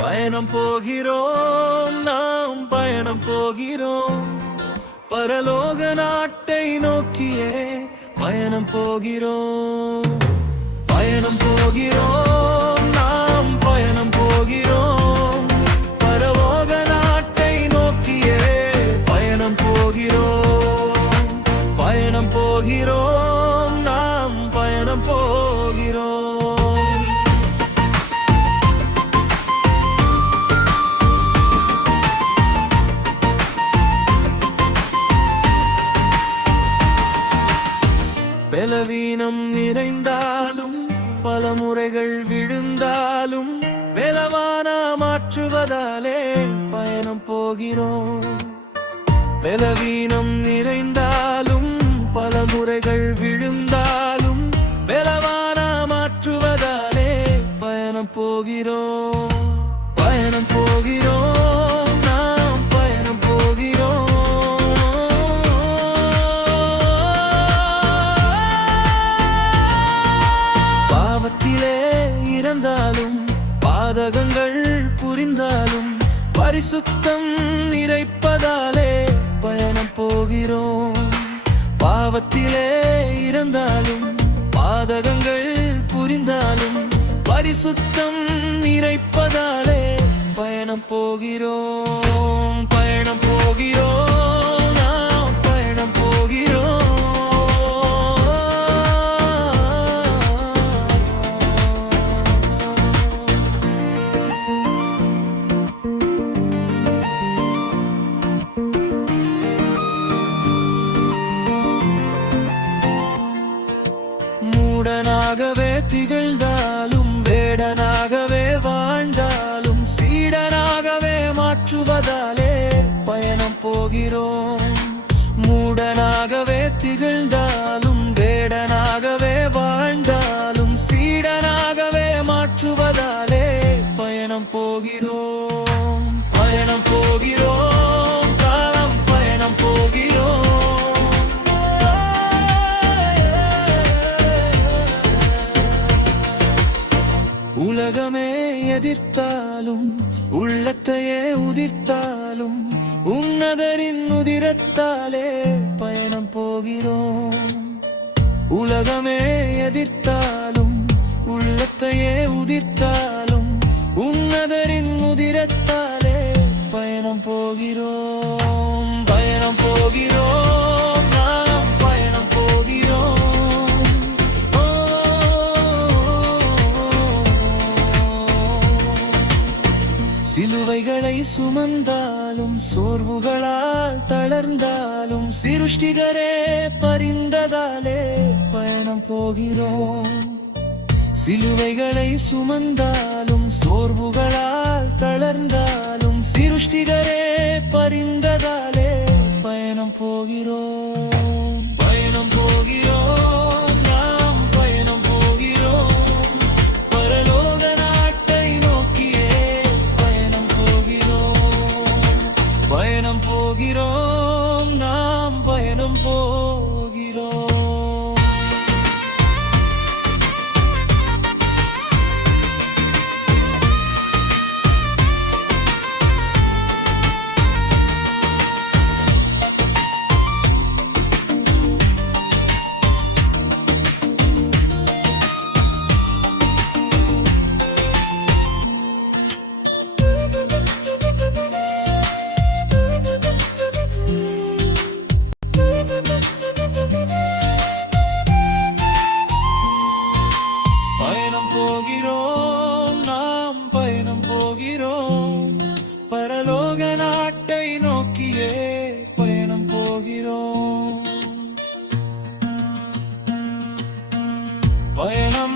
பயணம் போகிறோம், நாம் பயணம் போகிறோம். பரலோக நாட்டை நோக்கியே பயணம் போகிறோம். பயணம் போகிறோம், நாம் பயணம் போகிறோம். பரலோக நாட்டை நோக்கியே பயணம் போகிறோம். பயணம் போகிறோம், நாம் பயணம் போகிறோம். பலவீனம் நிறைந்தாலும் பல முறைகள் விழுந்தாலும் பலவான மாற்றுவதாலே பயணம் போகிறோம். பலவீனம் நிறைந்தாலும் பல முறைகள் விழுந்தாலும் பலவான மாற்றுவதாலே பயணம் போகிறோம். பயணம் போகிறோம், நாம் பயணம் போகிறோம். பாவத்திலே இறந்தாலும் பாதகங்கள் புரிந்தாலும் பரிசுத்தம் நிறைப்பதாலே பயணம் போகிறோம். பாவத்திலே இறந்தாலும் பாதகங்கள் புரிந்தாலும் பரிசுத்தம் நிறைப்பதாலே பயணம் போகிறோம். பயணம் போகிறோம், நாம் பயணம் போகிறோம். மூடனாகவே திகழ்ந்தாலும் வேடனாகவே வாழ்ந்தாலும் சீடனாகவே மாற்றுவதாலே பயணம் போகிறோம். மூடனாகவே திகழ்ந்தாலும் வேடனாகவே வாழ்ந்தாலும் சீடனாகவே மாற்றுவதாலே பயணம் போகிறோம். பயணம் போகிறோம், காலம் பயணம் போகிறோம். உலகமே எதிர்த்தாலும் உள்ளத்தையே உதிர்த்தாலும் உன்னதரின் உதிரத்தாலே பயணம் போகிறோம். உலகமே எதிர்த்தாலும் உள்ளத்தையே உதிர்த்தாலும் உன்னதரின் உதிரத்தாலே பயணம் போகிறோம். பயணம் போகிறோம், நாம் பயணம் போகிறோம். சிலுவைகளை சுமந்தாலும் சோர்வுகளால் தளர்ந்தாலும் சிருஷ்டிகரே பரிந்ததாலே பயணம் போகிறோம். சிலுவைகளை சுமந்தாலும் சோர்வுகளால் தளர்ந்தாலும் சிருஷ்டிகரே பரிந்ததாலே பயணம் போகிறோம். பயணம் போகிறோம், நாம் பயணம் போகிறோம். பரலோக நாட்டை நோக்கியே பயணம் போகிறோம். பயணம் போகிறோம், நாம் பயணம் போகிறோம். பயணம் போகிறோம், நாம் பயணம் போகிறோம். பரலோக நாட்டை நோக்கியே பயணம் போகிறோம். பயணம்